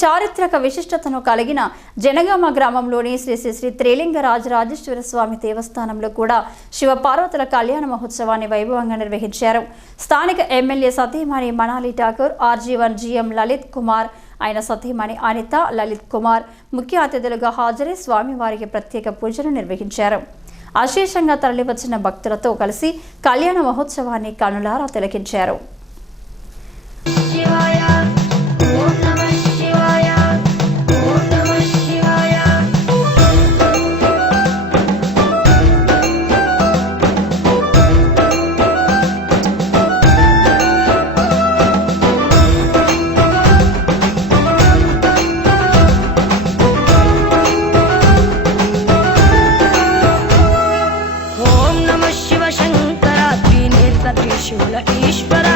చారిత్రక విశిష్టతను కలిగిన జనగామ గ్రామంలోని శ్రీ శ్రీ శ్రీ త్రిలింగ రాజరాజేశ్వర స్వామి దేవస్థానంలో కూడా శివపార్వతుల కళ్యాణ మహోత్సవాన్ని వైభవంగా నిర్వహించారు. స్థానిక ఎమ్మెల్యే సతీమణి మనాలి ఠాకూర్ ఆర్జీవన్ జిఎం లలిత్ కుమార్ ఆయన సతీమణి అనిత లలిత్ కుమార్ ముఖ్య అతిథులుగా హాజరై స్వామివారికి ప్రత్యేక పూజలు నిర్వహించారు. అశేషంగా తరలివచ్చిన భక్తులతో కలిసి కళ్యాణ మహోత్సవాన్ని కనులారా తిలకించారు. ಶೂಲ ಈಶ್ವರ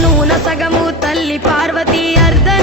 తనువున సగము తల్లి పార్వతి అర్ధ